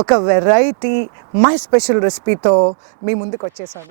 ఒక variety my special రెసిపీతో మీ ముందుకు వచ్చేసాను.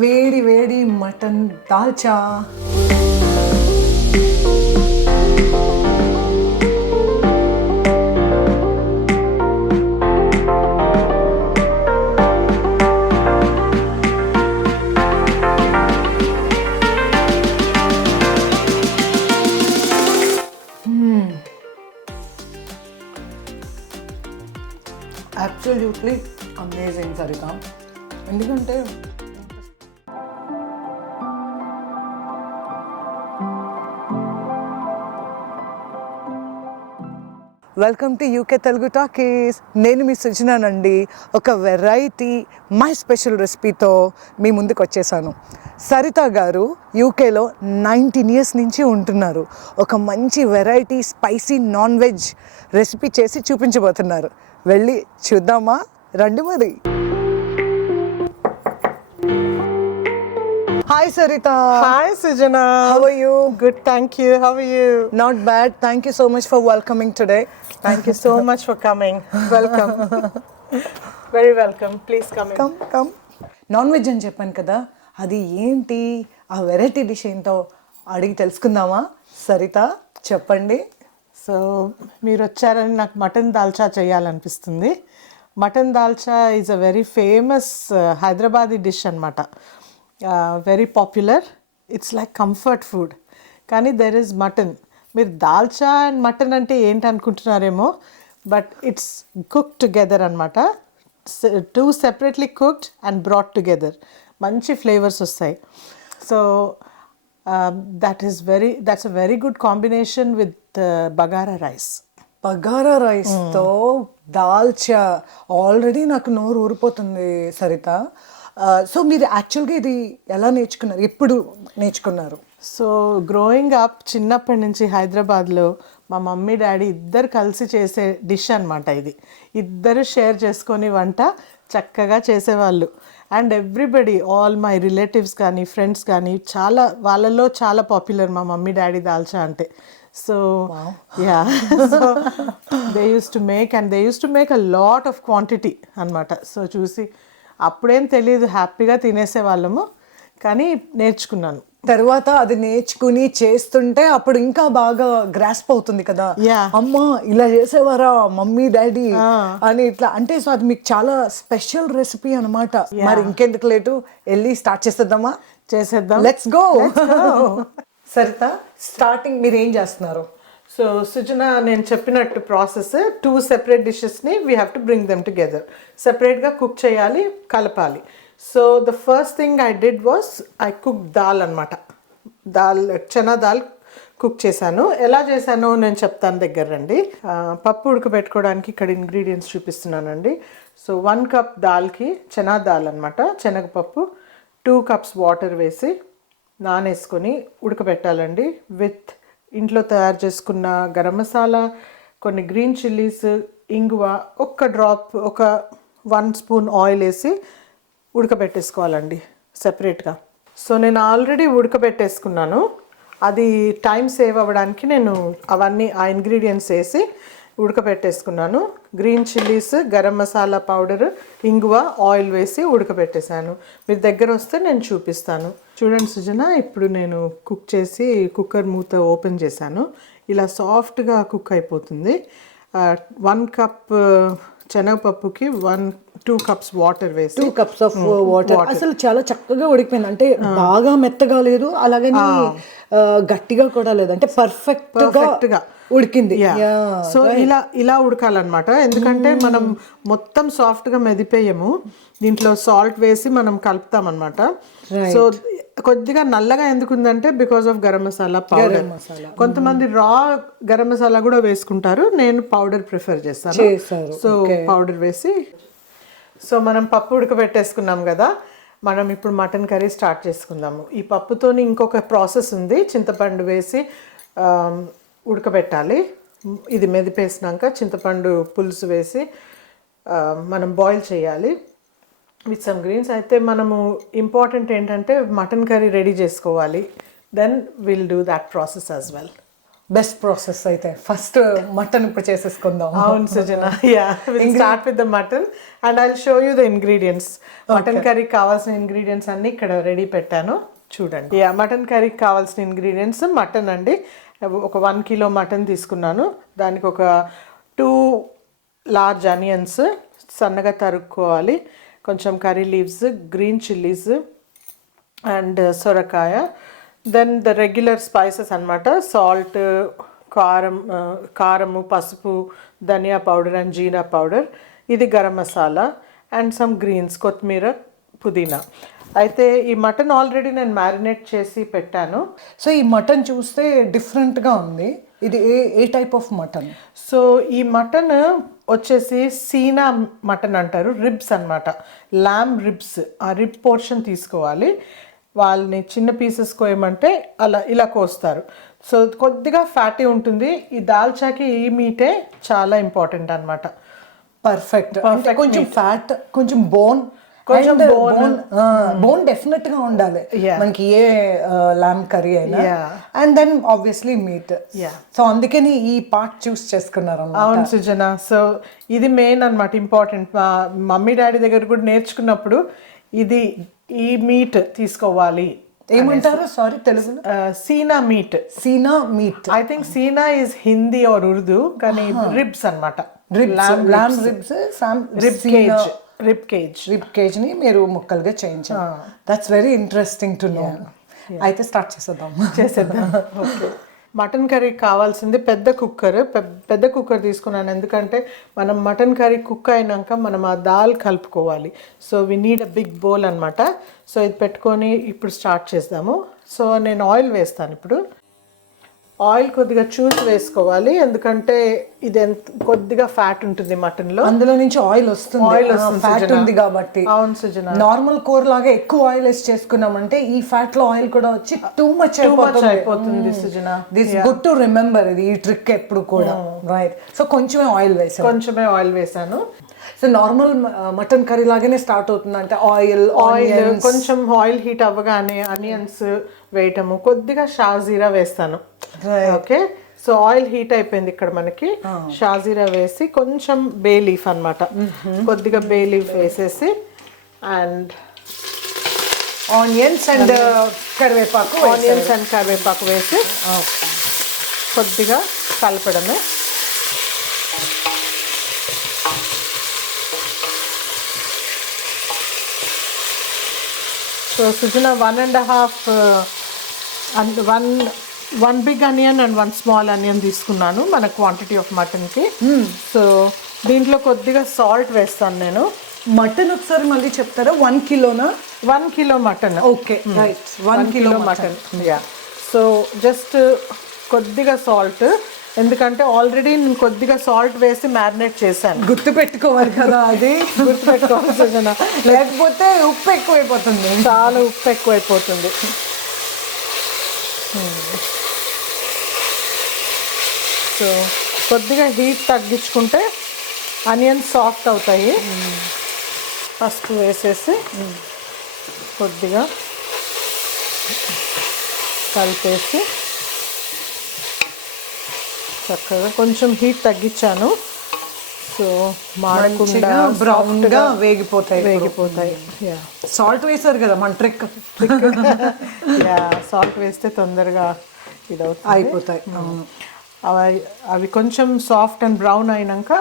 వేడి వేడి mutton dalcha. Absolutely amazing Saritha. ఎందుకంటే welcome to UK Telugu talkies. నేను మీ సృజనానండి. ఒక వెరైటీ మై స్పెషల్ రెసిపీతో మీ ముందుకు వచ్చేసాను. సరిత గారు యూకేలో 19 years నుంచి ఉంటున్నారు. ఒక మంచి variety spicy non veg recipe చేసి చూపించబోతున్నారు. వెళ్ళి చూద్దామా? రండి మరి. Hi Sarita. Hi Sujana. How are you? Good, thank you. How are you? Not bad. Thank you so much for welcoming today. Thank you so much for coming. Welcome. Very welcome. Please come in. Come. Non veg అని చెప్పాను కదా, అది ఏంటి, ఆ variety dish ఏంటో అడిగి తెలుసుకుందామా? సరిత చెప్పండి. సో మీరు వచ్చారని నాకు మటన్ దాల్చా చేయాలనిపిస్తుంది. Mutton dalcha is a very famous Hyderabadi dish అనమాట. Very popular. It's like comfort food. కానీ దెర్ ఈజ్ మటన్. మీరు దాల్చా అండ్ మటన్ అంటే ఏంటి అనుకుంటున్నారేమో, బట్ ఇట్స్ కుక్ టుగెదర్ అనమాట. 2 separately cooked and brought together. మంచి ఫ్లేవర్స్ వస్తాయి. So that's a very good combination with bagara rice. Bagara రైస్తో దాల్చా ఆల్రెడీ నాకు నోరు ఊరిపోతుంది సరిత. సో మీరు యాక్చువల్గా ఇది ఎలా నేర్చుకున్నారు, ఎప్పుడు నేర్చుకున్నారు? సో గ్రోయింగ్ అప్ చిన్నప్పటి నుంచి హైదరాబాద్లో మా మమ్మీ డాడీ ఇద్దరు కలిసి చేసే డిష్ అనమాట ఇది. ఇద్దరు షేర్ చేసుకొని వంట చక్కగా చేసేవాళ్ళు. And everybody, all my relatives కానీ ఫ్రెండ్స్ కానీ చాలా, వాళ్ళలో చాలా పాపులర్ మా మమ్మీ డాడీ దాల్చా అంటే. So yeah, so they use to make and they use to make a lot of quantity అనమాట. సో చూసి అప్పుడేం తెలియదు, హ్యాపీగా తినేసే వాళ్ళము. కానీ నేర్చుకున్నాను. తర్వాత అది నేర్చుకుని చేస్తుంటే అప్పుడు ఇంకా బాగా గ్రాస్ప్ అవుతుంది కదా, అమ్మా ఇలా చేసేవారా మమ్మీ డాడీ అని ఇట్లా అంటే. సో అది మీకు చాలా స్పెషల్ రెసిపీ అనమాట. మరి ఇంకెందుకు లేటు, వెళ్ళి స్టార్ట్ చేసేద్దామా? చేసేద్దాం. Let's go. సరిత, స్టార్టింగ్ మీరు ఏం చేస్తున్నారు? సో సుజన, నేను చెప్పినట్టు ప్రాసెస్ 2 separate డిషెస్ని we have to bring them together. సెపరేట్గా కుక్ చేయాలి, కలపాలి. So the first thing I did was I cook dal అనమాట. చనా దాల్ కుక్ చేశాను. ఎలా చేశానో నేను చెప్తాను, దగ్గర రండి. పప్పు ఉడకబెట్టుకోవడానికి ఇక్కడ ఇంగ్రీడియంట్స్ చూపిస్తున్నానండి. సో 1 cup దాల్కి, చనా దాల్ అనమాట, శనగపప్పు, 2 cups వాటర్ వేసి నానేసుకొని ఉడకబెట్టాలండి. విత్ ఇంట్లో తయారు చేసుకున్న గరం మసాలా, కొన్ని గ్రీన్ చిల్లీస్, ఇంగువ, ఒక్క డ్రాప్, ఒక 1 spoon ఆయిల్ వేసి ఉడకబెట్టేసుకోవాలండి సెపరేట్గా. సో నేను ఆల్రెడీ ఉడకబెట్టేసుకున్నాను. అది టైం సేవ్ అవ్వడానికి నేను అవన్నీ ఆ ఇంగ్రీడియంట్స్ వేసి ఉడకబెట్టేసుకున్నాను. Green chillies, garam masala powder, ఇంగువ, ఆయిల్ వేసి ఉడకబెట్టేశాను. మీరు దగ్గర వస్తే నేను చూపిస్తాను. చూడండి సుజన, ఇప్పుడు నేను కుక్ చేసి కుక్కర్ మూత ఓపెన్ చేశాను. ఇలా సాఫ్ట్గా కుక్ అయిపోతుంది. 1 కప్ శనగపప్పుకి 2 కప్స్ వాటర్ వేసి 2 cups ఆఫ్ వాటర్. అసలు చాలా చక్కగా ఉడికిపోయింది. అంటే బాగా మెత్తగా లేదు, అలాగని గట్టిగా కూడా లేదు, అంటే పర్ఫెక్ట్ గా ఉడికింది. సో ఇలా ఉడకాలన్నమాట. ఎందుకంటే మనం మొత్తం సాఫ్ట్ గా మెదిపేయము, దీంట్లో సాల్ట్ వేసి మనం కలుపుతాం అనమాట. సో కొద్దిగా నల్లగా ఎందుకుందంటే because of garam masala powder. కొంతమంది రా గరం మసాలా కూడా వేసుకుంటారు, నేను పౌడర్ ప్రిఫర్ చేస్తాను. సో పౌడర్ వేసి, సో మనం పప్పు ఉడకబెట్టేసుకున్నాం కదా, మనం ఇప్పుడు మటన్ కర్రీ స్టార్ట్ చేసుకుందాము. ఈ పప్పుతోని ఇంకొక ప్రాసెస్ ఉంది. చింతపండు వేసి ఉడకబెట్టాలి. ఇది మెదిపేసినాక చింతపండు పులుసు వేసి మనం బాయిల్ చేయాలి విత్ సమ్ గ్రీన్స్. అయితే మనము ఇంపార్టెంట్ ఏంటంటే మటన్ కర్రీ రెడీ చేసుకోవాలి. Then will do that process as well. Best process. అయితే ఫస్ట్ మటన్ ఇప్పుడు చేసేసుకుందాం. అవును Sujana, will start with the mutton and I will show you the ingredients. Mutton కర్రీకి కావాల్సిన ఇంగ్రీడియంట్స్ అన్నీ ఇక్కడ రెడీ పెట్టాను, చూడండి. మటన్ కర్రీకి కావాల్సిన ఇంగ్రీడియంట్స్ మటన్ అండి. ఒక 1 కిలో మటన్ తీసుకున్నాను. దానికి ఒక 2 లార్జ్ ఆనియన్స్ సన్నగా తరుక్కోవాలి, కొంచెం curry leaves, green chillies and సొరకాయ. దెన్ ద రెగ్యులర్ స్పైసెస్ అన్నమాట, సాల్ట్, కారము, పసుపు, dhania powder and jeera powder. ఇది garam masala and some greens, కొత్తిమీర, పుదీనా. అయితే ఈ మటన్ ఆల్రెడీ నేను మ్యారినేట్ చేసి పెట్టాను. సో ఈ మటన్ చూస్తే డిఫరెంట్గా ఉంది. ఇది ఏ టైప్ ఆఫ్ మటన్? సో ఈ మటన్ వచ్చేసి సీనా మటన్ అంటారు, రిబ్స్ అన్నమాట, ల్యామ్ రిబ్స్. ఆ రిబ్ పోర్షన్ తీసుకోవాలి, వాళ్ళని చిన్న పీసెస్ కోయమంటే ఇలా కోస్తారు. సో కొద్దిగా ఫ్యాటీ ఉంటుంది. ఈ దాల్చాకి ఈ మీటే చాలా ఇంపార్టెంట్ అన్నమాట. పర్ఫెక్ట్. కొంచెం ఫ్యాట్, కొంచెం బోన్ డెఫినెట్ గా ఉండాలి మనకి ఏ లామ్ కర్రీ అయినా. And then obviously meat. So అందుకని ఈ పార్ట్ చూస్ చేసుకున్నారు. అవును సుజన, సో ఇది మెయిన్ అన్నమాట, ఇంపార్టెంట్. మా మమ్మీ డాడీ దగ్గర కూడా నేర్చుకున్నప్పుడు ఈ మీట్ తీసుకోవాలి. ఏమంటారు సారీ తెలుగులో? Seena meat. Seena meat. I think seena is Hindi or Urdu, కానీ రిబ్స్ అన్నమాట. రిబ్ కేజ్ ని మీరు ముక్కలుగా చేయించారు. That's very interesting to know. అయితే స్టార్ట్ చేసేద్దాం. ఓకే. మటన్ కర్రీకి కావాల్సింది పెద్ద కుక్కర్ తీసుకున్నాను. ఎందుకంటే మనం మటన్ కర్రీ కుక్ అయినాక మనం ఆ దాల్ కలుపుకోవాలి. So we need a big bowl అనమాట. సో ఇది పెట్టుకొని ఇప్పుడు స్టార్ట్ చేద్దాము. సో నేను ఆయిల్ వేస్తాను ఇప్పుడు. ఆయిల్ కొద్దిగా చూసి వేసుకోవాలి, ఎందుకంటే ఇది కొద్దిగా ఫ్యాట్ ఉంటుంది మటన్లో, అందులో నుంచి ఆయిల్ వస్తుంది, ఫ్యాట్ ఉంది కాబట్టి. అవును సుజన, నార్మల్ కూర లాగా ఎక్కువ ఆయిల్ వేసి చేసుకున్నామంటే ఈ ఫ్యాట్ లో ఆయిల్ కూడా వచ్చి టూ మచ్ అయిపోతుంది సుజన. దిస్ గుడ్ టు రిమెంబర్, ఇది ఈ ట్రిక్ ఎప్పుడు కూడా. రైట్. సో కొంచెమే ఆయిల్ వేసాను. సో నార్మల్ మటన్ కర్రీ లాగానే స్టార్ట్ అవుతుంది, అంటే ఆయిల్ కొంచెం ఆయిల్ హీట్ అవ్వగానే ఆనియన్స్ వేయటము, కొద్దిగా షాజీరా వేస్తాను. ఓకే. సో ఆయిల్ హీట్ అయిపోయింది ఇక్కడ మనకి. షాజీరా వేసి కొంచెం బే లీఫ్ అనమాట, కొద్దిగా బే లీఫ్ వేసేసి అండ్ ఆనియన్స్ అండ్ కరివేపాకు వేసి కొద్దిగా కలపడమే. So Sujana, 1 big onion and 1 small onion తీసుకున్నాను మన క్వాంటిటీ ఆఫ్ మటన్కి. సో దీంట్లో కొద్దిగా సాల్ట్ వేస్తాను నేను. మటన్ ఒకసారి మళ్ళీ చెప్తారా? 1 కిలోనా? 1 kilo mutton. Okay, right. 1 kilo mutton. So just కొద్దిగా సాల్ట్, ఎందుకంటే ఆల్రెడీ నేను కొద్దిగా సాల్ట్ వేసి మ్యారినేట్ చేశాను. గుర్తు పెట్టుకోవాలి కదా, అది గుర్తుపెట్టుకోవాలి సుజన, లేకపోతే ఉప్పు ఎక్కువైపోతుంది, చాలా ఉప్పు ఎక్కువైపోతుంది. సో కొద్దిగా హీట్ తగ్గించుకుంటే ఆనియన్స్ సాఫ్ట్ అవుతాయి. పసుపు వేసేసి కొద్దిగా కలిపేసి చక్కగా కొంచెం హీట్ తగ్గించాను, సో మాడకుండా బ్రౌన్గా వేగిపోతాయి. యా సాల్ట్ వేసారు కదా మన ట్రిక్ యా సాల్ట్ వేస్తే తొందరగా ఇదవుతుంది, అయిపోతాయి. అవి కొంచెం సాఫ్ట్ అండ్ బ్రౌన్ అయినాక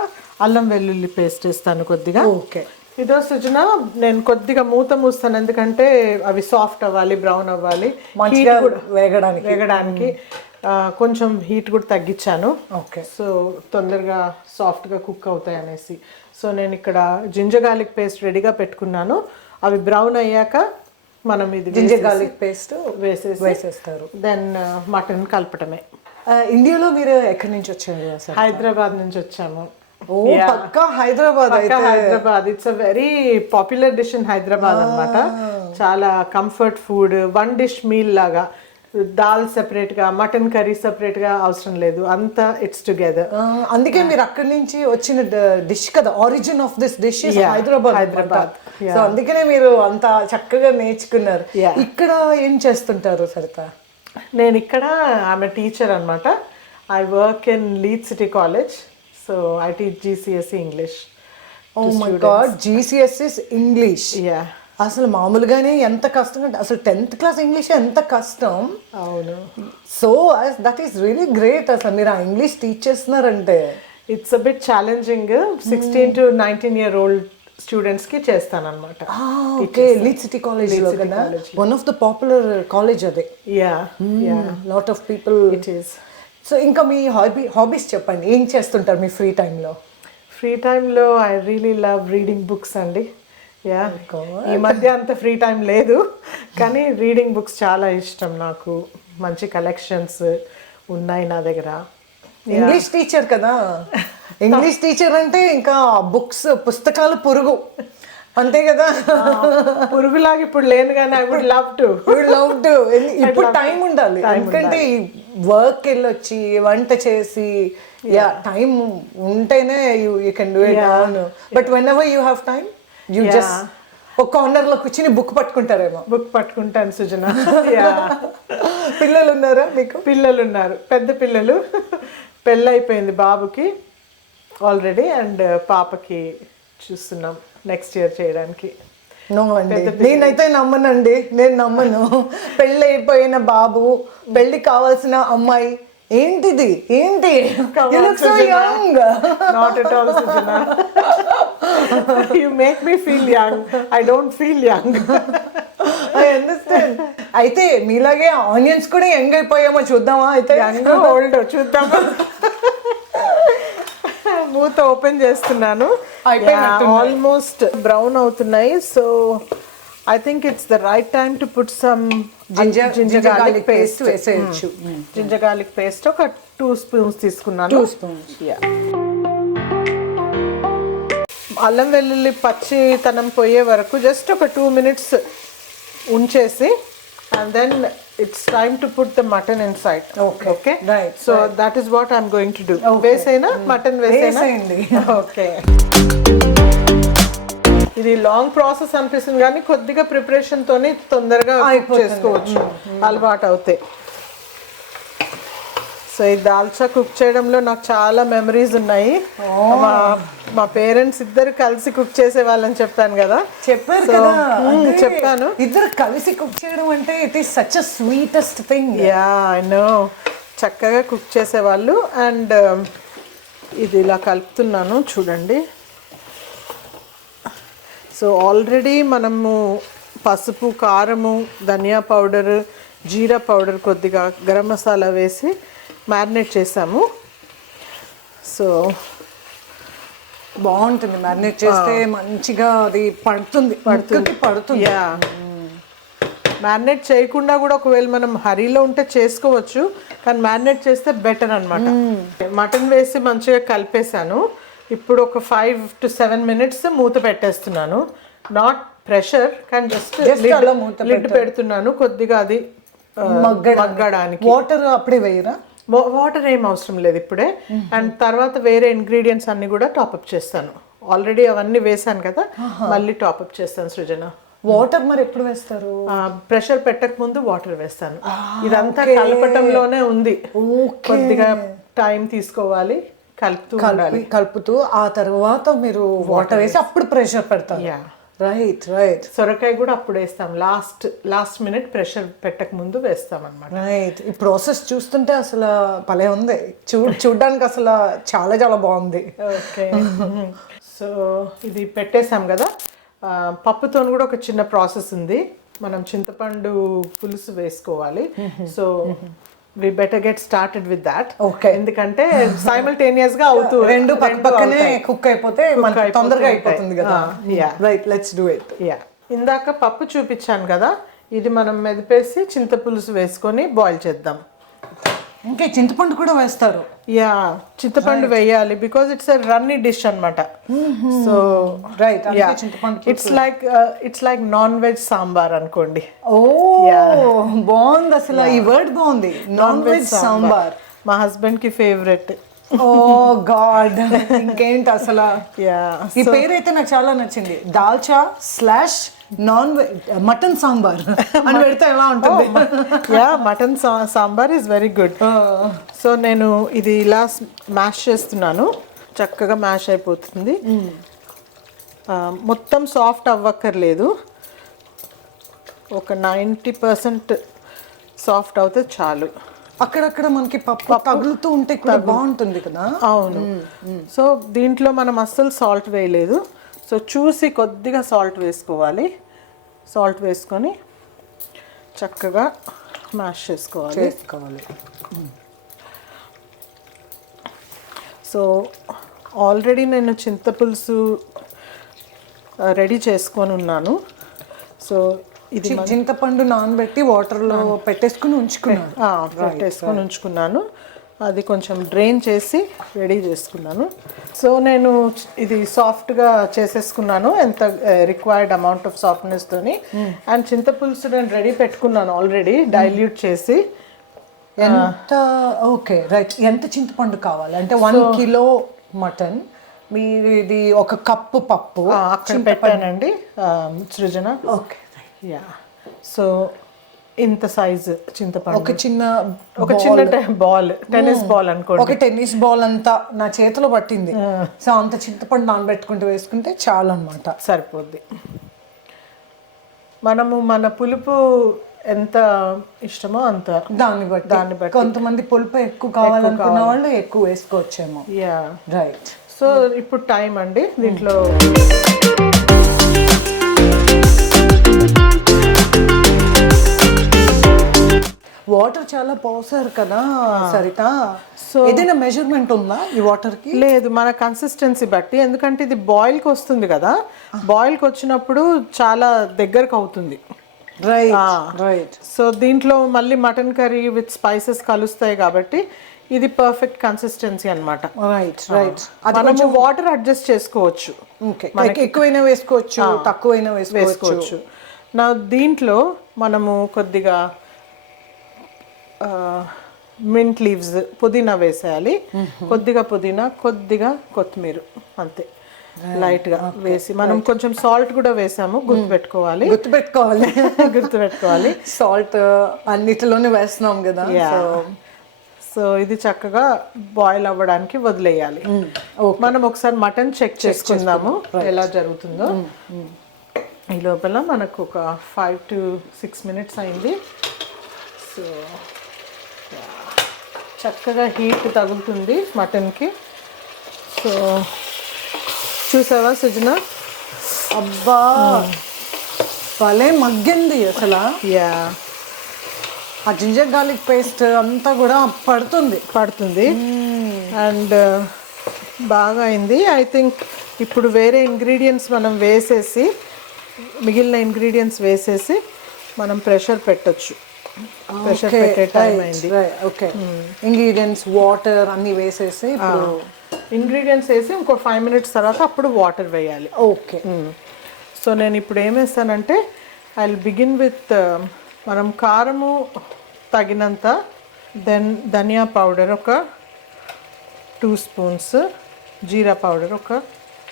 అల్లం వెల్లుల్లి పేస్ట్ వేస్తాను కొద్దిగా. ఓకే. ఇదో సృజన, నేను కొద్దిగా మూత మూస్తాను ఎందుకంటే అవి సాఫ్ట్ అవ్వాలి, బ్రౌన్ అవ్వాలి, మంచిగా వేగడానికి కొంచెం హీట్ కూడా తగ్గించాను. ఓకే. సో తొందరగా సాఫ్ట్గా కుక్ అవుతాయి అనేసి. సో నేను ఇక్కడ జింజర్ గార్లిక్ పేస్ట్ రెడీగా పెట్టుకున్నాను. అవి బ్రౌన్ అయ్యాక మనం ఇది జింజర్ గార్లిక్ పేస్ట్ వేసేస్తారు. దెన్ మటన్ కలపటమే. ఇండియాలో మీరు ఎక్కడి నుంచి వచ్చారు? హైదరాబాద్ నుంచి వచ్చాము. పక్కా Hyderabad. Hyderabad it's a very popular dish in Hyderabad అన్నమాట. చాలా comfort food, one dish meal లాగా. దాల్ సెపరేట్ గా, మటన్ కర్రీ సెపరేట్ గా అవసరం లేదు, అంతా ఇట్స్ టుగెదర్. అందుకే మీరు అక్కడి నుంచి వచ్చిన డిష్ కదా, origin of this dish is Hyderabad. So అందుకనే మీరు అంత చక్కగా నేర్చుకున్నారు. ఇక్కడ ఏం చేస్తుంటారు సరిత? నేను ఇక్కడ ఆమె టీచర్ అన్నమాట. I work in Leeds city college. So I teach GCSE English. Oh my god, GCSE English. Yeah, అసలు మామూలుగానే ఎంత కష్టం అంటే అసలు 10th క్లాస్ ఇంగ్లీష్ ఎంత కష్టం. అవును. So that is really great. అసలు మీరు ఆ ఇంగ్లీష్ టీచ్ చేస్తున్నారంటే it's a bit challenging. 16 to 19 year old students కి చేస్తానన్నమాట. ఓకే, లీడ్ సిటీ కాలేజ్ లో కదా, one of the popular college అదే. Yeah yeah, lot of people it is. So ఇంకా మీ హాబీస్ చెప్పండి, ఏం చేస్తుంటారు మీ ఫ్రీ టైంలో? ఫ్రీ టైంలో I really love reading books అండి. యా, ఈ మధ్య అంత ఫ్రీ టైం లేదు కానీ రీడింగ్ బుక్స్ చాలా ఇష్టం నాకు. మంచి కలెక్షన్స్ ఉన్నాయి నా దగ్గర. ఇంగ్లీష్ టీచర్ కదా, ఇంగ్లీష్ టీచర్ అంటే ఇంకా బుక్స్, పుస్తకాలు పురుగు అంతే కదా. పురుగులాగా ఇప్పుడు లేను కానీ ఐ వుడ్ లవ్ టు. ఇప్పుడు టైం ఉండాలి, ఎందుకంటే ఈ వర్క్ వెళ్ళొచ్చి వంట చేసి టైం ఉంటేనే you can do it on. But when ever you have time you just ఒక కార్నర్ లో కూర్చుని బుక్ పట్టుకుంటారేమో. బుక్ పట్టుకుంటాను సుజన. పిల్లలు ఉన్నారా మీకు? పిల్లలు ఉన్నారు, పెద్ద పిల్లలు. పెళ్ళి అయిపోయింది బాబుకి ఆల్రెడీ, అండ్ పాపకి చూస్తున్నాం నెక్స్ట్ ఇయర్ చేయడానికి. నో అండి, నేనైతే నమ్మనండి, నేను నమ్మను. పెళ్ళి అయిపోయిన బాబు, పెళ్ళి కావాల్సిన అమ్మాయి, ఏంటిది ఏంటి? Not at all Sujana. You make me feel young. I don't feel young. I understand. అయితే మీలాగే ఆనియన్స్ కూడా యంగ్ అయిపోయామో చూద్దామా? అయితే యంగ్ ఓల్డ్ చూద్దామా? మూత ఓపెన్ చేస్తున్నాను, ఆల్మోస్ట్ బ్రౌన్ అవుతున్నాయి. So I think it's the right time to put some ginger garlic paste వేసేయచ్చు. జింజర్ గార్లిక్ పేస్ట్ ఒక 2 స్పూన్స్ తీసుకున్నాను. 2 స్పూన్స్. అల్లం వెల్లుల్లి పచ్చితనం పోయే వరకు జస్ట్ ఒక 2 minutes ఉంచేసి, and then it's time to put the mutton inside. Okay. Right. So that is what I'm going to do. వేసేనా mutton వేసేనా? ఓకే. ఇది లాంగ్ ప్రాసెస్ అనిపిస్తుంది కానీ కొద్దిగా ప్రిపరేషన్ తోనే తొందరగా చేసుకోవచ్చు అలవాటు అవుతే. సో ఈ దాల్చా కుక్ చేయడంలో నాకు చాలా మెమరీస్ ఉన్నాయి. మా పేరెంట్స్ ఇద్దరు కలిసి కుక్ చేసే వాళ్ళని చెప్పాను కదా. చెప్పారు కదా, చెప్పాను. ఇద్దరు కలిసి కుక్ చేయడం అంటే it is such a sweetest thing. Yeah, I know. చక్కగా కుక్ చేసేవాళ్ళు. అండ్ ఇది ఇలా కలుపుతున్నాను చూడండి. సో ఆల్రెడీ మనము పసుపు, కారము, ధనియా పౌడర్, జీరా పౌడర్, కొద్దిగా గరం మసాలా వేసి మ్యారినేట్ చేసాము. సో బాగుంటుంది మ్యారినేట్ చేస్తే, మంచిగా అది పడుతుంది. యా, మ్యారినేట్ చేయకుండా కూడా ఒకవేళ మనం హరీలో ఉంటే చేసుకోవచ్చు, కానీ మ్యారినేట్ చేస్తే బెటర్ అనమాట. మటన్ వేసి మంచిగా కలిపేసాను. ఇప్పుడు ఒక 5 to 7 minutes మూత పెట్టేస్తున్నాను. నాట్ ప్రెషర్, కానీ జస్ట్ లిడ్ పెడుతున్నాను కొద్దిగా అది మగ్గడానికి. వాటర్ అప్పుడే వేయరా? వాటర్ ఏం అవసరం లేదు ఇప్పుడే. అండ్ తర్వాత వేరే ఇంగ్రీడియంట్స్ అన్ని కూడా టాప్అప్ చేస్తాను. ఆల్రెడీ అవన్నీ వేసాను కదా, మళ్ళీ టాప్అప్ చేస్తాను సృజన. వాటర్ మరి ఎప్పుడు వేస్తారు? ప్రెషర్ పెట్టక ముందు వాటర్ వేస్తాను. ఇదంతా కలపటంలోనే ఉంది. కొద్దిగా టైం తీసుకోవాలి, కలుపుతూ ఆ తర్వాత మీరు వాటర్ వేసి అప్పుడు ప్రెషర్ పెడతారు. Yeah. రైట్ రైట్ సొరకాయ కూడా అప్పుడు వేస్తాం, లాస్ట్ మినిట్ ప్రెషర్ పెట్టక ముందు వేస్తాం అన్నమాట. రైట్. ఈ ప్రాసెస్ చూస్తుంటే అసలు భలే ఉంది, చూడడానికి అసలు చాలా చాలా బాగుంది. ఓకే. సో ఇది పెట్టేసాం కదా. పప్పుతో కూడా ఒక చిన్న ప్రాసెస్ ఉంది. మనం చింతపండు పులుసు వేసుకోవాలి. So we better get started with that. Okay. ఎందుకంటే సైమల్టేనియస్ గా అవుతూ రెండు పక్కనే కుక్ అయిపోతే మనకి తొందరగా అయిపోతుంది కదా. Right, let's do it. Yeah, ఇందాక పప్పు చూపించాను కదా, ఇది మనం మెదిపేసి చింతపులుసు వేసుకొని బాయిల్ చేద్దాం. ఇంకా చింతపండు కూడా వేస్తారు. యా, చింతపండు వేయాలి బికాజ్ ఇట్స్ రన్నీ డిష్ అన్నమాట. So right, it's like non veg sambar అనుకోండి. ఓ బాగుంది అసలు, ఈ వర్డ్ బాగుంది, నాన్ వెజ్ సాంబార్. మా హస్బెండ్ కి ఫేవరెట్. ఓ గాడ్, ఇంకేంటి అసలు. యా, ఈ పేరు అయితే నాకు చాలా నచ్చింది, dalcha slash non veg mutton sambar అని పెడితే ఎలా ఉంటుంది. Yeah, mutton sambar is very good. So నేను ఇది ఇలా మ్యాష్ చేస్తున్నాను, చక్కగా మ్యాష్ అయిపోతుంది. మొత్తం సాఫ్ట్ అవ్వక్కర్లేదు, ఒక 90% సాఫ్ట్ అవుతే చాలు. అక్కడక్కడ మనకి పప్పు తగులుతూ ఉంటే కూడా బాగుంటుంది కదా. అవును. సో దీంట్లో మనం అస్సలు సాల్ట్ వేయలేదు. సో చూసి కొద్దిగా సాల్ట్ వేసుకోవాలి. సాల్ట్ వేసుకొని చక్కగా మ్యాష్ చేసుకోవాలి. సో ఆల్రెడీ నేను చింతపులుసు రెడీ చేసుకొని ఉన్నాను. సో ఇది చింతపండు నానబెట్టి వాటర్లో పెట్టేసుకుని ఉంచుకున్నాను. అది కొంచెం డ్రైన్ చేసి రెడీ చేసుకున్నాను. సో నేను ఇది సాఫ్ట్గా చేసేసుకున్నాను, ఎంత రిక్వైర్డ్ అమౌంట్ ఆఫ్ సాఫ్ట్నెస్తోని. అండ్ చింతపులుసు నేను రెడీ పెట్టుకున్నాను ఆల్రెడీ, డైల్యూట్ చేసి. ఎంత ఓకే రైట్, ఎంత చింతపండు కావాలి అంటే 1 కిలో మటన్, మీరు ఇది 1 కప్పు పప్పు అక్కడ పెట్టానండి సృజన. Okay, yeah. సో ఇంత సైజు చింతపండు, ఒక చిన్న బాల్, టెన్నిస్ బాల్ అనుకోండి, ఒక టెన్నిస్ బాల్ అంతా నా చేతిలో పట్టింది. సో అంత చింతపండు నానబెట్టుకుంటూ వేసుకుంటే చాలు అనమాట, సరిపోద్ది. మనము మన పులుపు ఎంత ఇష్టమో అంత దాన్ని బట్టి కొంతమంది పులుపు ఎక్కువ కావాలనుకున్న వాళ్ళు ఎక్కువ వేసుకోవచ్చేమో. Yeah, right. సో ఇప్పుడు టైం అండి దీంట్లో. వాటర్ చాలా పోసారు కదా సరిత, సో ఏదైనా మెజర్మెంట్ ఉందా ఈ వాటర్ కి? లేదు, మన కన్సిస్టెన్సీ బట్టి. ఎందుకంటే ఇది బాయిల్కి వస్తుంది కదా, బాయిల్కి వచ్చినప్పుడు చాలా దగ్గరకు అవుతుంది. రైట్. సో దీంట్లో మళ్ళీ మటన్ కర్రీ విత్ స్పైసెస్ కలుస్తాయి కాబట్టి ఇది పర్ఫెక్ట్ కన్సిస్టెన్సీ అన్నమాట. రైట్. మనము వాటర్ అడ్జస్ట్ చేసుకోవచ్చు, ఎక్కువైనా వేసుకోవచ్చు, తక్కువైనా వేసుకోవచ్చు. నా దీంట్లో మనము కొద్దిగా మింట్ లీవ్స్, పుదీనా వేసేయాలి. కొద్దిగా పుదీనా, కొద్దిగా కొత్తిమీర, అంతే లైట్గా వేసి. మనం కొంచెం సాల్ట్ కూడా వేసాము, గుర్తుపెట్టుకోవాలి. సాల్ట్ అన్నిటిలోనే వేస్తున్నాం కదా. సో ఇది చక్కగా బాయిల్ అవ్వడానికి వదిలేయాలి. మనం ఒకసారి మటన్ చెక్ చేసుకుందాము ఎలా జరుగుతుందో. ఈ లోపల మనకు ఒక 5 to 6 minutes అయింది. సో చక్కగా హీట్ తగులుతుంది మటన్కి. సో చూసావా సుజన, అబ్బా భలే మగ్గింది అసలు. యా, ఆ జింజర్ గార్లిక్ పేస్ట్ అంతా కూడా పడుతుంది. అండ్ బాగా అయింది. ఐ థింక్ ఇప్పుడు వేరే ఇంగ్రీడియంట్స్ మనం వేసేసి, మిగిలిన ఇంగ్రీడియంట్స్ వేసేసి మనం ప్రెషర్ పెట్టచ్చు. ప్రెషర్ పెట్టే టైం అయింది. ఓకే, ఇంగ్రీడియంట్స్ వాటర్ అన్ని వేసేసి, ఇంగ్రీడియంట్స్ వేసి ఇంకో 5 minutes తర్వాత అప్పుడు వాటర్ వేయాలి. ఓకే. సో నేను ఇప్పుడు ఏం వేస్తానంటే, ఐ విల్ బిగిన్ విత్ మనం కారము తగినంత, దెన్ ధనియా పౌడర్ ఒక 2 spoons, జీరా పౌడర్ ఒక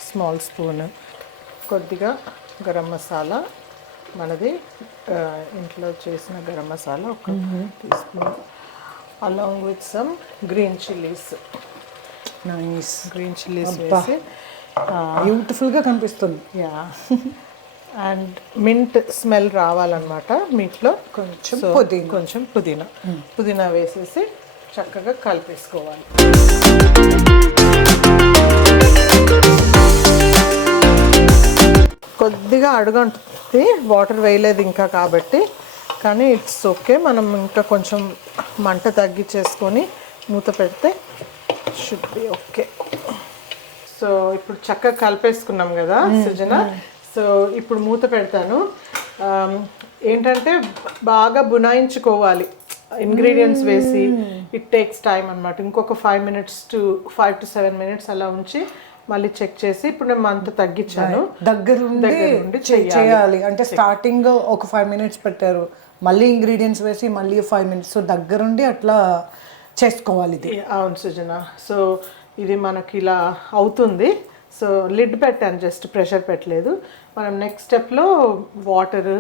స్మాల్ స్పూన్, కొద్దిగా గరం మసాలా, మనది ఇంట్లో చేసిన గరం మసాలా ఒక 1 teaspoon, along with some green chillies. Nice. Green chillies వేసి బ్యూటిఫుల్గా కనిపిస్తుంది. యా అండ్ మింట్ స్మెల్ రావాలన్నమాట మీట్లో. కొంచెం పుదీనా వేసేసి చక్కగా కలిపేసుకోవాలి. కొద్దిగా అడుగంటుంది, వాటర్ వేయలేదు ఇంకా కాబట్టి, కానీ ఇట్స్ ఓకే. మనం ఇంకా కొంచెం మంట తగ్గించేసుకొని మూత పెడితే షుడ్ బి ఓకే. సో ఇప్పుడు చక్కగా కలిపేసుకున్నాం కదా సృజన. సో ఇప్పుడు మూత పెడతాను. ఏంటంటే బాగా బునాయించుకోవాలి ఇంగ్రీడియంట్స్ వేసి. ఇట్ టేక్స్ టైం అనమాట. ఇంకొక 5 to 7 minutes అలా ఉంచి మళ్ళీ చెక్ చేసి, ఇప్పుడు నేను అంత తగ్గించాను. దగ్గరుండి చేయాలి అంటే స్టార్టింగ్ ఒక 5 minutes పెట్టారు, మళ్ళీ ఇంగ్రీడియంట్స్ వేసి మళ్ళీ 5 minutes. సో దగ్గరుండి అట్లా చేసుకోవాలి ఇది. అవును సుజన. సో ఇది మనకి ఇలా అవుతుంది. సో లిడ్ పెట్టాను, జస్ట్ ప్రెషర్ పెట్టలేదు. మనం నెక్స్ట్ స్టెప్లో వాటర్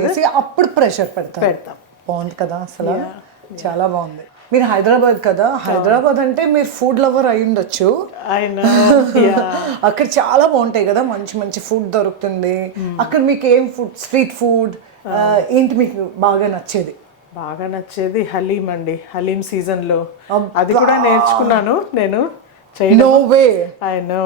వేసి అప్పుడు ప్రెషర్ పెడతాం. బాగుంది కదా అసలు, చాలా బాగుంది. మీరు హైదరాబాద్ కదా, హైదరాబాద్ అంటే మీరు ఫుడ్ లవర్ అయి ఉండొచ్చు. అక్కడ చాలా బాగుంటాయి కదా, మంచి మంచి ఫుడ్ దొరుకుతుంది. అక్కడ మీకు ఏం ఫుడ్, స్ట్రీట్ ఫుడ్ ఏంటి మీకు బాగా నచ్చేది? బాగా నచ్చేది హలీం అండి. హలీం సీజన్లో అది కూడా నేర్చుకున్నాను నేను. No way. I know.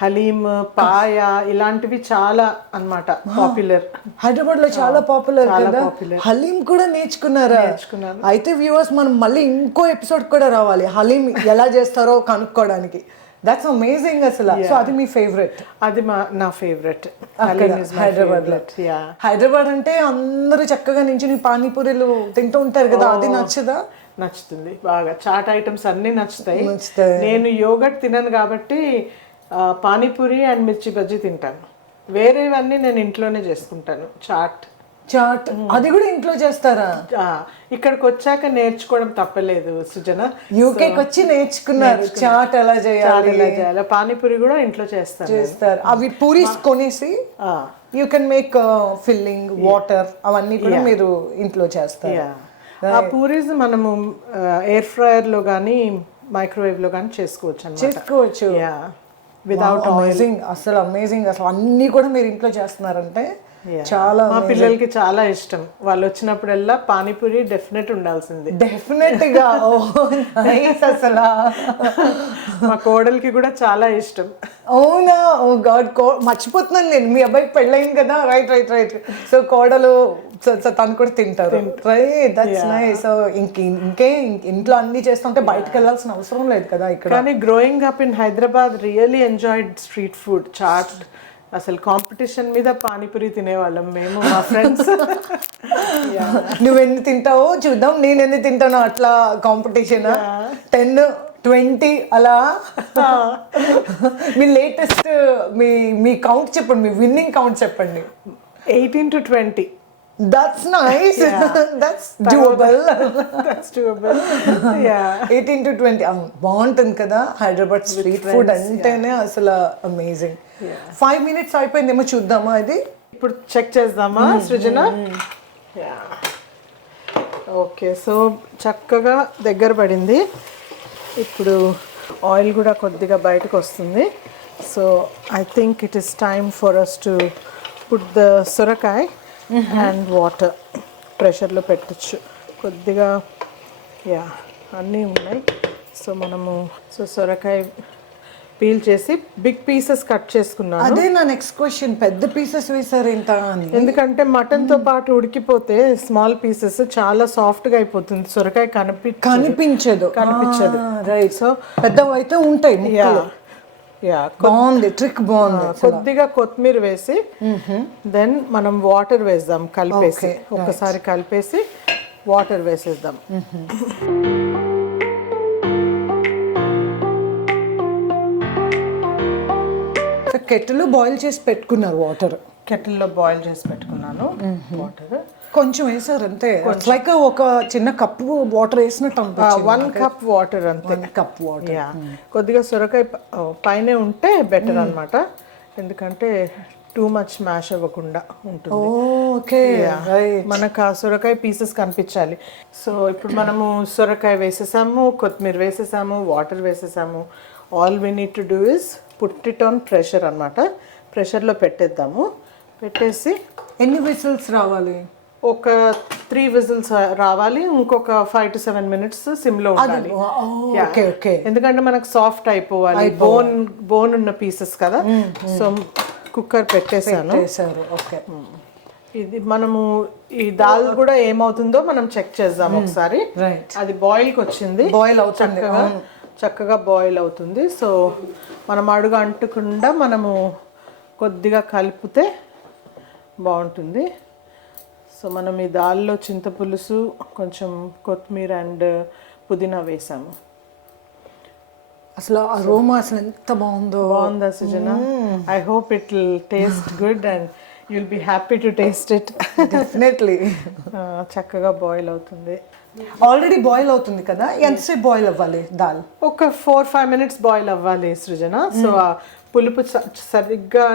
Haleem, paya ఇలాంటివి చాలా అన్నమాట పాపులర్. హైదరాబాద్ లో చాలా పాపులర్ కదా. హలీం కూడా నేర్చుకున్నారా? నేర్చుకున్నాను. అయితే వ్యూవర్స్, మనం మళ్ళీ ఇంకో ఎపిసోడ్ కూడా రావాలి హలీం ఎలా చేస్తారో కనుక్కోవడానికి. దట్స్ అమేజింగ్ అసలు. సో అది మీ ఫేవరెట్? అది నా ఫేవరెట్ హైదరాబాద్ లో. హైదరాబాద్ అంటే అందరూ చక్కగా నుంచి పానీపూరీలు తింటూ ఉంటారు కదా, అది నచ్చదా? నచ్చుతుంది బాగా. చాట్ ఐటమ్స్ అన్నీ నచ్చుతాయి. నేను యోగట్ తినను కాబట్టి పానీపూరి అండ్ మిర్చి బజ్జీ తింటాను. వేరేవన్నీ నేను ఇంట్లోనే చేసుకుంటాను. చాట్ అది కూడా ఇంట్లో చేస్తారా? ఇక్కడికి వచ్చాక నేర్చుకోవడం తప్పలేదు సుజన. యూకేకి వచ్చి నేర్చుకున్నారు చాట్ ఎలా చేయాలి. పానీపూరి కూడా ఇంట్లో చేస్తారు. అవి పూరీస్ కొనేసి you can make filling, water అవన్నీ కూడా మీరు ఇంట్లో చేస్తారు. ఆ పూరీస్ మనము ఎయిర్ ఫ్రైయర్ లో కానీ మైక్రోవేవ్ లో కానీ చేసుకోవచ్చు. వితౌట్ అమేజింగ్, అసలు అమేజింగ్. అసలు అన్ని కూడా మీరు ఇంట్లో చేస్తున్నారంటే చాలా. మా పిల్లలకి చాలా ఇష్టం. వాళ్ళు వచ్చినప్పుడల్లా పానీపూరి డెఫినెట్ ఉండాల్సింది. డెఫినెట్ గా. అసలు మా కోడలికి కూడా చాలా ఇష్టం. అవునా? ఓ గాడ్, మర్చిపోతున్నాను నేను, మీ అబ్బాయికి పెళ్ళయింది కదా. రైట్. సో కోడలు తను కూడా తింటారు. Right, that's nice. సో ఇంకే ఇంట్లో అన్ని చేస్తుంటే బయటకు వెళ్ళాల్సిన అవసరం లేదు కదా ఇక్కడ. కానీ growing up in Hyderabad really enjoyed street food. Chaat అసలు కాంపిటీషన్ మీద పానీపూరి తినేవాళ్ళం మేము, మా ఫ్రెండ్స్. నువ్వెన్ని తింటావో చూద్దాం, నేను ఎన్ని తింటానో అట్లా కాంపిటీషన్. 10-20 అలా. మీ లేటెస్ట్ మీ కౌంట్ చెప్పండి, మీ విన్నింగ్ కౌంట్ చెప్పండి. 18 to 20. That's nice. That's doable. 18 to 20. బాగుంటుంది కదా హైదరాబాద్ స్ట్రీట్ ఫుడ్ అంటేనే అసలు అమేజింగ్. 5 minutes అయిపోయిందేమో, చూద్దామా ఇది? ఇప్పుడు చెక్ చేద్దామా సృజన? ఓకే, సో చక్కగా దగ్గర పడింది. ఇప్పుడు ఆయిల్ కూడా కొద్దిగా బయటకు వస్తుంది. So I think it is time for us to put the సొరకాయ అండ్ వాటర్. ప్రెషర్లో పెట్టచ్చు కొద్దిగా. అన్నీ ఉన్నాయి. సో మనము సొరకాయ పీల్ చేసి బిగ్ పీసెస్ కట్ చేసుకున్నాను. అదే నా నెక్స్ట్ క్వశ్చన్, పెద్ద పీసెస్ వేసారు ఎంత అని? ఎందుకంటే మటన్తో పాటు ఉడికిపోతే స్మాల్ పీసెస్ చాలా సాఫ్ట్గా అయిపోతుంది. సొరకాయ కనిపించదు. రైట్. సో పెద్దవి అయితే ఉంటాయి. బాగుంది, ట్రిక్ బాగుంది. కొద్దిగా కొత్తిమీర వేసి దెన్ మనం వాటర్ వేద్దాం కలిపేసి. ఒకసారి కలిపేసి వాటర్ వేసేద్దాం. కెటిల్లో బాయిల్ చేసి పెట్టుకున్నారు వాటర్? కెటిల్లో బాయిల్ చేసి పెట్టుకున్నాను వాటర్. కొంచెం వేసారు అంతే, లైక్ ఒక చిన్న కప్పు వాటర్ వేసినట్టు. 1 cup వాటర్ అంతే. 1 cup వాటర్. కొద్దిగా సొరకాయ పైన ఉంటే బెటర్ అన్నమాట. ఎందుకంటే టూ మచ్ మ్యాష్ అవ్వకుండా ఉంటుంది. ఓకే మనకు ఆ సొరకాయ పీసెస్ కనిపించాలి. సో ఇప్పుడు మనము సొరకాయ వేసేసాము, కొత్తిమీర వేసేసాము, వాటర్ వేసేసాము. All we need to do is put it on pressure అనమాట. ప్రెషర్లో పెట్టేద్దాము. పెట్టేసి ఎన్ని విజిల్స్ రావాలి? ఒక 3 విజిల్స్ రావాలి. ఇంకొక 5 to 7 minutes సిమ్లో ఉండాలి. Okay okay. ఎందుకంటే మనకు సాఫ్ట్ అయిపోవాలి, బోన్ ఉన్న పీసెస్ కదా. సో కుక్కర్ పెట్టేసాను. ఓకే. ఇది మనము ఈ దాల్ కూడా ఏమవుతుందో మనం చెక్ చేద్దాం ఒకసారి. అది బాయిల్కి వచ్చింది, బాయిల్ అవుతుంది, చక్కగా బాయిల్ అవుతుంది. సో మనం అడుగు అంటకుండా మనము కొద్దిగా కలిపితే బాగుంటుంది. సో మనం ఈ దాల్లో చింతపులుసు, కొంచెం కొత్తిమీర అండ్ పుదీనా వేసాము. అసలు అరోమా అసలు ఎంత బాగుందా Sujana? I hope it will taste good and you will be happy to taste it. Definitely. చక్కగా బాయిల్ అవుతుంది. ఆల్రెడీ బాయిల్ అవుతుంది కదా, ఎంతసేపు బాయిల్ అవ్వాలి దాల్? ఒక 4-5 minutes బాయిల్ అవ్వాలి సృజన. సో ఆ పులుపు సరిగ్గా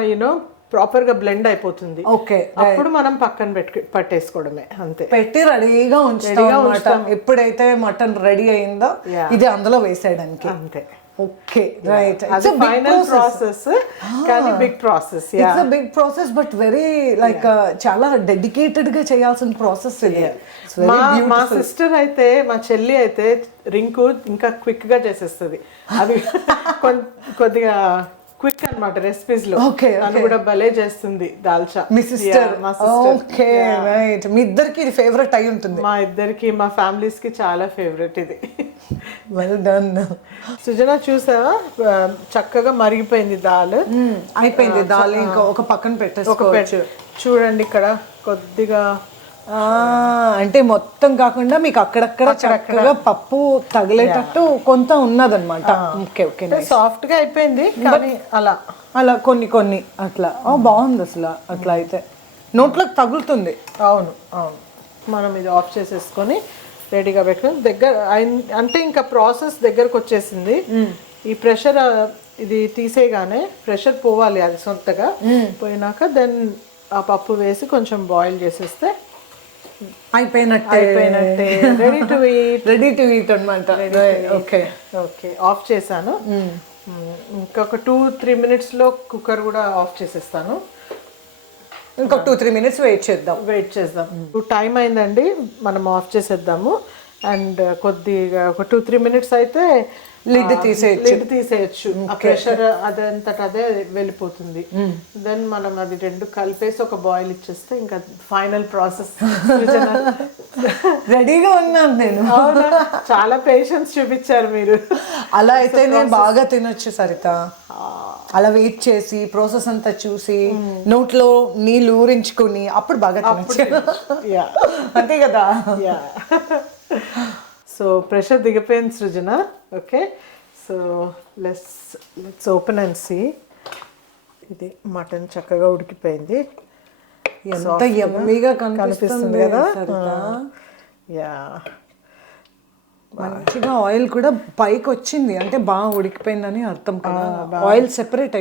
ప్రాపర్గా బ్లెండ్ అయిపోతుంది. ఓకే, అప్పుడు మనం పక్కన పట్టేసుకోవడమే, అంతే. పెట్టి రెడీగా ఉంచుతాం. ఎప్పుడైతే మటన్ రెడీ అయిందో ఇది అందులో వేసేయడానికి, అంతే. Okay right. అది ఫైనల్ ప్రాసెస్, కానీ big process. It's a big process but very like చాలా డెడికేటెడ్ గా చేయాల్సిన ప్రాసెస్ ఇది. మా సిస్టర్ అయితే, మా చెల్లి అయితే రింకు ఇంకా క్విక్ గా చేసేస్తుంది. అది కొద్దిగా క్విక్ అన్నమాట రెసిపీస్ లో. తను కూడా భలే చేస్తుంది దాల్చా. మీ సిస్టర్? Okay right. మీ ఇద్దరికి ఇది ఫేవరెట్ అయి ఉంటుంది. మా ఇద్దరికి, మా ఫ్యామిలీస్ కి చాలా ఫేవరెట్ ఇది. Well done. సుజన చూసావా, చక్కగా మరిగిపోయింది దాల్. అయిపోయింది దాల్. ఇంకా ఒక పక్కన పెట్టేసుకోవచ్చు. చూడండి ఇక్కడ కొద్దిగా అంటే మొత్తం కాకుండా మీకు అక్కడక్కడ చక్కగా పప్పు తగిలేటట్టు కొంత ఉన్నదన్నమాట. Okay okay. సాఫ్ట్ గా అయిపోయింది, కానీ అలా అలా కొన్ని అట్లా. బాగుంది అసలు. అట్లా అయితే నోట్లోకి తగులుతుంది. అవును అవును. మనం ఇది ఆఫ్ చేసేసుకొని రెడీగా పెట్టుకొని దగ్గర అంటే ఇంకా ప్రాసెస్ దగ్గరకు వచ్చేసింది. ఈ ప్రెషర్ ఇది తీసేయగానే ప్రెషర్ పోవాలి, అది సొంతగా పోయినాక దెన్ ఆ పప్పు వేసి కొంచెం బాయిల్ చేసేస్తే అయిపోయినట్టే. రెడీ టు ఈట్ అన్నమాట. Okay okay. ఆఫ్ చేశాను. ఇంకొక 2-3 minutes లో కుక్కర్ కూడా ఆఫ్ చేసేస్తాను. ఇంకొక 2-3 minutes వెయిట్ చేద్దాం. టైం అయిందండి, మనం ఆఫ్ చేసేద్దాము. అండ్ కొద్దిగా ఒక 2-3 minutes అయితే లిడ్ తీసేయచ్చు. ఆ ప్రెషర్ అదంతట అదే వెళ్ళిపోతుంది. దెన్ మనం అది రెండు కలిపేసి ఒక బాయిల్ ఇచ్చేస్తే ఇంకా ఫైనల్ ప్రాసెస్. రెడీగా ఉన్నాను నేను. చాలా పేషెన్స్ చూపించారు మీరు. అలా అయితే నేను బాగా తినొచ్చు సరిత. అలా వెయిట్ చేసి ప్రాసెస్ అంతా చూసి నోట్లో నీళ్ళు ఊరించుకుని అప్పుడు బాగా తినొచ్చు. అంతే కదా. సో ప్రెషర్ దిగిపోయింది Srujana. Okay, so let's open and see. ఇది మటన్ చక్కగా ఉడికిపోయింది. ఎంత యమ్మీగా కనిపిస్తుంది కదా. యా, మంచిగా ఆయిల్ కూడా పైకి వచ్చింది, అంటే బాగా ఉడికిపోయిందని అర్థం కదా. ఆయిల్ సెపరేట్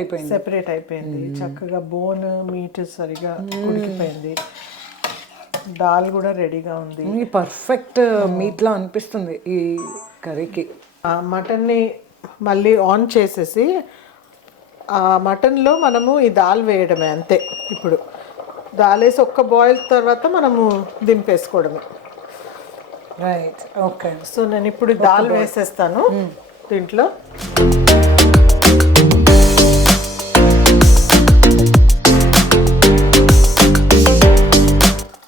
అయిపోయింది. చక్కగా బోన్ మీట్ సరిగా ఉడికిపోయింది. దాల్ కూడా రెడీగా ఉంది. పర్ఫెక్ట్ మీట్ లా అనిపిస్తుంది ఈ కర్రీకి. మటన్ని మళ్ళీ ఆన్ చేసేసి ఆ మటన్లో మనము ఈ దాల్ వేయడమే, అంతే. ఇప్పుడు దాల్ వేసి ఒక్క బాయిల్ తర్వాత మనము దింపేసుకోవడమే. Right, okay. సో నేను ఇప్పుడు దాల్ వేసేస్తాను దీంట్లో.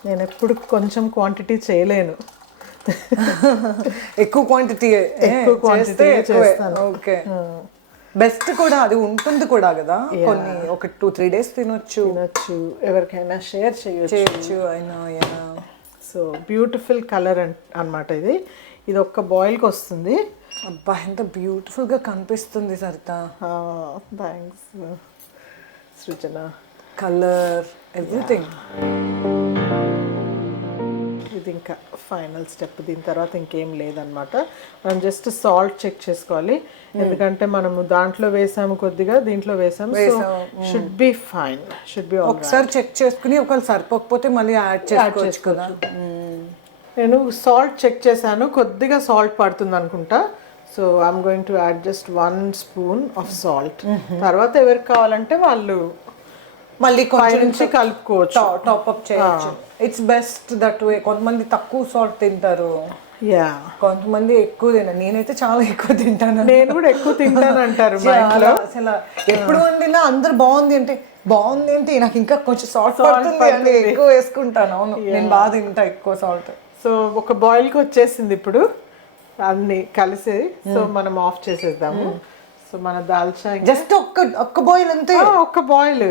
నేను ఎప్పుడు కొంచెం క్వాంటిటీ చేయలేను, ఎక్కువ క్వాంటిటీ చేస్తాను. ఓకే, బెస్ట్ కూడా అది ఉంటుంది కూడా కదా. కొన్ని ఒక 2-3 days తినొచ్చు, ఎవరికైనా షేర్ చేయొచ్చు అయినా. సో బ్యూటిఫుల్ కలర్ అన్నమాట ఇది. ఇది ఒక్క బాయిల్కి వస్తుంది. అబ్బా, ఎంత బ్యూటిఫుల్గా కనిపిస్తుంది Saritha. Thanks Srujana. Colour, everything. ఇది ఇంకా ఫైనల్ స్టెప్. దీని తర్వాత ఇంకేం లేదనమాట. మనం జస్ట్ సాల్ట్ చెక్ చేసుకోవాలి, ఎందుకంటే మనము దాంట్లో వేసాము కొద్దిగా, దీంట్లో వేసాము, so should be fine, should be. ఒకసారి చెక్ చేసుకుని ఒకవేళ సరిపోకపోతే మళ్ళీ యాడ్ చేసుకోవచ్చు కదా. నేను సాల్ట్ చెక్ చేశాను, కొద్దిగా సాల్ట్ పడుతుంది అనుకుంటా. So I'm going to add just 1 spoon of salt. తర్వాత ఎవరికి కావాలంటే వాళ్ళు మళ్ళీ కొంచెం నుంచి కలుపుకోవచ్చు, టాప్ అప్ చేయొచ్చు. It's best that way. కొంతమంది తక్కువ సాల్ట్ తింటారు, యా, కొంతమంది ఎక్కువ తింటారు. నేనైతే చాలా ఎక్కువ తింటాను. నేను కూడా ఎక్కువ తింటాను అంటారు మా ఇంట్లో. అసలు ఎప్పుడు వండినా అందరు బాగుంది అంటే నాకు ఇంకా కొంచెం సాల్ట్ పడుతుంది అని ఎక్కువ వేసుకుంటాను. అవును, నేను బాగా తింటా ఎక్కువ సాల్ట్. సో ఒక బాయిల్కి వచ్చేసింది ఇప్పుడు అన్ని కలిసి. సో మనం ఆఫ్ చేసేద్దాము. సో మన దాల్చా జస్ట్ ఒక్క బాయిల్ అంతే, ఒక్క బాయిల్,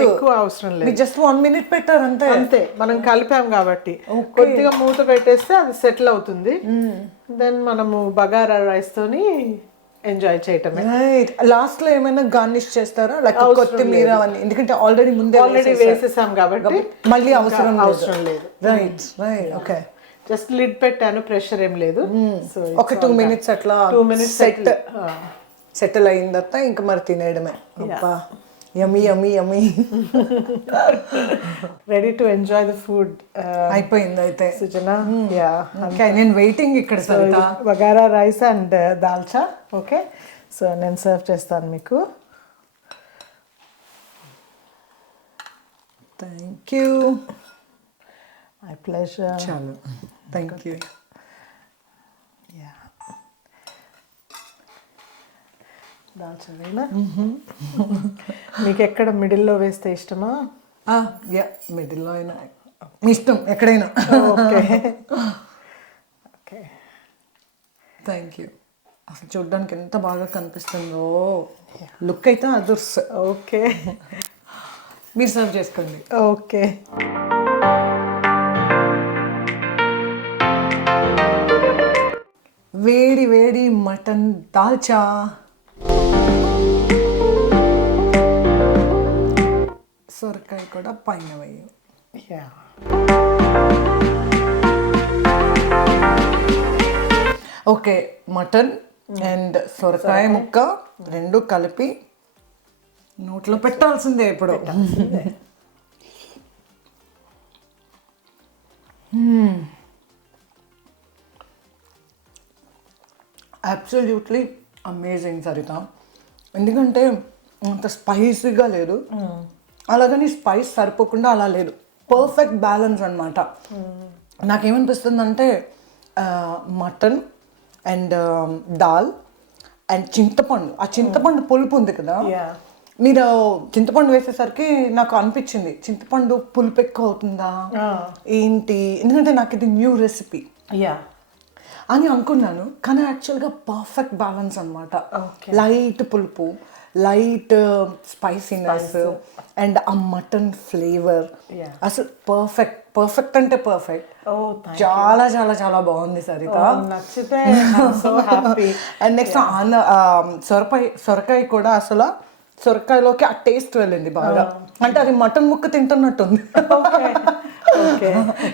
ఎక్కువ అవసరం లేదు. జస్ట్ 1 minute పెట్టారు అంతే. అంతే, మనం కలిపాం కాబట్టి కొద్దిగా మూత పెట్టేస్తే అది సెటిల్ అవుతుంది. దెన్ మనము బగారా రైస్ తోని ఎంజాయ్ చేయటమే. లాస్ట్ లో ఏమైనా గార్నిష్ చేస్తారా, లైక్ కొత్తిమీర అవన్నీ? ఎందుకంటే ఆల్రెడీ వేసేసాం కాబట్టి మళ్ళీ అవసరం లేదు. Right, okay. జస్ట్ లిడ్ పెట్టాను, ప్రెషర్ ఏం లేదు. సో ఒక 2 minutes అట్లా 2 minutes సెటిల్ అయిన తర్వాత ఇంకా మరి తినేయడమే. అబ్బా, yummy yummy yummy. Ready to enjoy the food. అయిపోయింది అయితే సుజనా. నేను వెయిటింగ్ ఇక్కడ. Bagara rice and dalcha. Okay, so నేను సర్వ్ చేస్తాను మీకు. Thank you. My pleasure. చాలు, థ్యాంక్ యూ. దాల్చా మీకు ఎక్కడ మిడిల్లో వేస్తే ఇష్టమా? మిడిల్లో అయినా ఇష్టం, ఎక్కడైనా. Okay okay, thank you. అసలు చూడడానికి ఎంత బాగా కనిపిస్తుందో, లుక్ అయితే అదర్స్. ఓకే, మీరు సర్వ్ చేసుకోండి. ఓకే. వేడి వేడి మటన్ దాల్చా. సొరకాయ కూడా పైన వేయ. ఓకే, మటన్ అండ్ సొరకాయ ముక్క రెండు కలిపి నోట్లో పెట్టాల్సిందే ఇప్పుడు. Absolutely amazing Saritha. ఎందుకంటే అంత స్పైసీగా లేదు, అలాగని స్పైస్ సరిపోకుండా అలా లేదు, పర్ఫెక్ట్ బ్యాలెన్స్ అనమాట. నాకేమనిపిస్తుంది అంటే మటన్ అండ్ దాల్ అండ్ చింతపండు, ఆ చింతపండు పులుపు ఉంది కదా, మీరు చింతపండు వేసేసరికి నాకు అనిపించింది చింతపండు పులుపు ఎక్కువ అవుతుందా ఏంటి, ఎందుకంటే నాకు ఇది న్యూ రెసిపీ అని అనుకున్నాను. కానీ యాక్చువల్గా పర్ఫెక్ట్ బ్యాలెన్స్ అనమాట. లైట్ పులుపు, లైట్ స్పైసీనెస్ అండ్ ఆ మటన్ ఫ్లేవర్, అసలు పర్ఫెక్ట్ అంటే పర్ఫెక్ట్. చాలా చాలా చాలా బాగుంది సరిత, నచ్చితే సో హ్యాపీ. అండ్ నెక్స్ట్ సొరకాయ కూడా అసలు సొరకాయలోకి ఆ టేస్ట్ వెళ్ళింది బాగా, అంటే అది మటన్ ముక్క తింటున్నట్టుంది.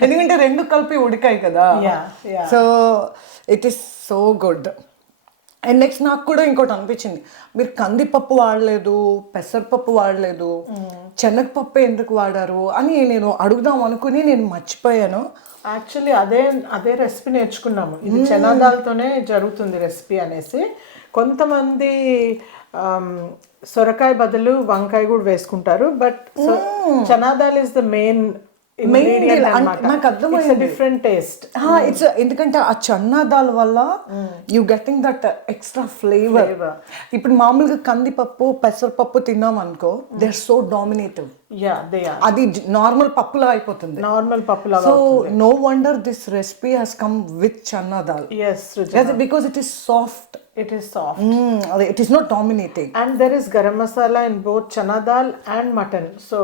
ఎందుకంటే రెండు కలిపి ఉడికాయి కదా, so it is so good. And next నాకు కూడా ఇంకోటి అనిపించింది, మీరు కందిపప్పు వాడలేదు, పెసరపప్పు వాడలేదు, శనగపప్పు ఎందుకు వాడారు అని నేను అడుగుదాం అనుకుని నేను మర్చిపోయాను. యాక్చువల్లీ అదే రెసిపీ నేర్చుకున్నాము, ఇది చనాదాలతోనే జరుగుతుంది రెసిపీ అనేసి. కొంతమంది సొరకాయ బదులు వంకాయ కూడా వేసుకుంటారు, but chana dal is the main నాకు అర్థమైంది, డిఫరెంట్ టేస్ట్. ఇట్స్ ఎందుకంటే ఆ చన్నా దాల్ వల్ల you getting that extra flavour. ఇప్పుడు మామూలుగా కందిపప్పు పెసరపప్పు తిన్నాం అనుకో, దే ఆర్ సో డామినేటివ్, అది నార్మల్ పప్పులా అయిపోతుంది, so no wonder this recipe has come with chana dal. Because it is soft, it is not dominating, and there is garam masala in both chana dal and mutton, so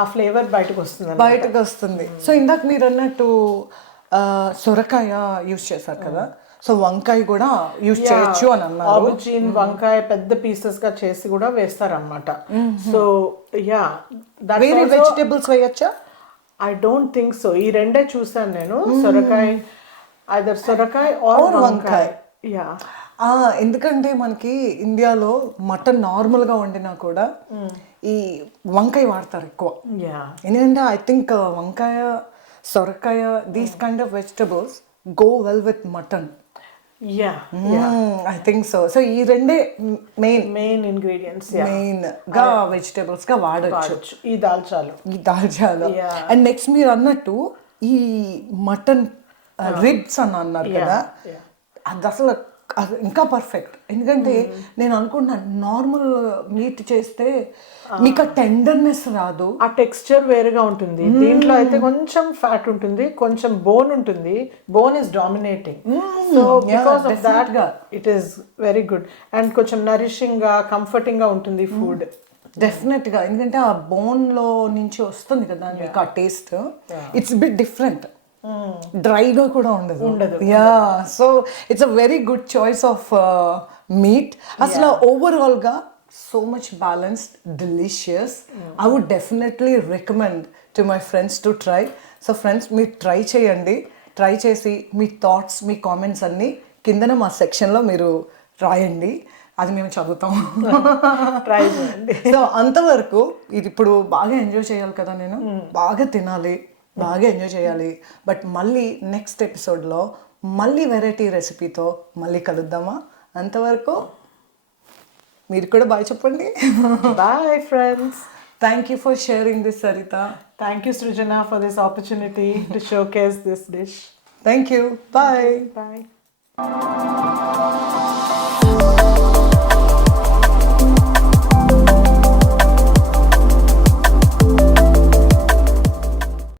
ఆ flavour బయటకు వస్తుంది. So ఇందాక మీరు అన్నట్టు సొరకాయ use చేశారు కదా, so వంకాయ కూడా యూజ్ చేయొచ్చు అని అన్నారు. ఆబుచీన్ వంకాయ పెద్ద పీసెస్ గా చేసి కూడా వేస్తారు అన్నమాట. సో యా, వేరే వెజిటేబుల్స్ వేయచ్చా? I don't think so. ఈ రెండే చూసాను నేను, సొరకాయ, ఐదర్ సొరకాయ ఆర్ Or వంకాయ. యా. ఎందుకంటే మనకి ఇండియాలో మటన్ నార్మల్గా వండినా కూడా ఈ వంకాయ వాడతారు ఎక్కువ. యా. ఎందుకంటే ఐ థింక్ వంకాయ, సొరకాయ, these kind of vegetables go well with mutton. Yeah. I think so. So ఈ రెండే మెయిన్ ఇంగ్రీడియంట్స్ మెయిన్ గా వెజిటబుల్స్ గా వాడచ్చు ఈ దాల్చాలు. ఈ దాల్చాలో. అండ్ నెక్స్ట్ మీరు అన్నట్టు ఈ మటన్ రిబ్స్ అని అన్నారు కదా, అది అసలు అది ఇంకా పర్ఫెక్ట్. ఎందుకంటే నేను అనుకుంటున్నాను నార్మల్ మీట్ చేస్తే మీకు ఆ టెండర్నెస్ రాదు, ఆ టెక్స్చర్ వేరుగా ఉంటుంది. దీంట్లో అయితే కొంచెం ఫ్యాట్ ఉంటుంది, కొంచెం బోన్ ఉంటుంది. Bone is dominating. So because of that it is very good and కొంచెం నరిషింగ్ గా, కంఫర్టింగ్ గా ఉంటుంది ఫుడ్. డెఫినెట్గా. ఎందుకంటే ఆ బోన్లో నుంచి వస్తుంది కదా మీకు ఆ టేస్ట్. ఇట్స్ బిట్ డిఫరెంట్, డ్రైగా కూడా ఉండదు. Yeah. So it's a very good choice of meat. అసలు ఓవరాల్గా so much balanced, delicious. I would definitely recommend to my friends to try. So friends, మీరు ట్రై చేయండి. ట్రై చేసి మీ థాట్స్, మీ comments అన్నీ కిందన మా సెక్షన్లో మీరు రాయండి, అది మేము చదువుతాం. ట్రై చేయండి. సో అంతవరకు ఇది ఇప్పుడు బాగా ఎంజాయ్ చేయాలి కదా, నేను బాగా తినాలి, బాగా ఎంజాయ్ చేయాలి. బట్ మళ్ళీ నెక్స్ట్ ఎపిసోడ్లో మళ్ళీ వెరైటీ రెసిపీతో మళ్ళీ కలుద్దామా? అంతవరకు మీరు కూడా బాయ్ చెప్పండి. Bye friends. Thank you for sharing this, Saritha. Thank you, Srijana, for this opportunity to showcase this dish. Thank you. Bye. Bye.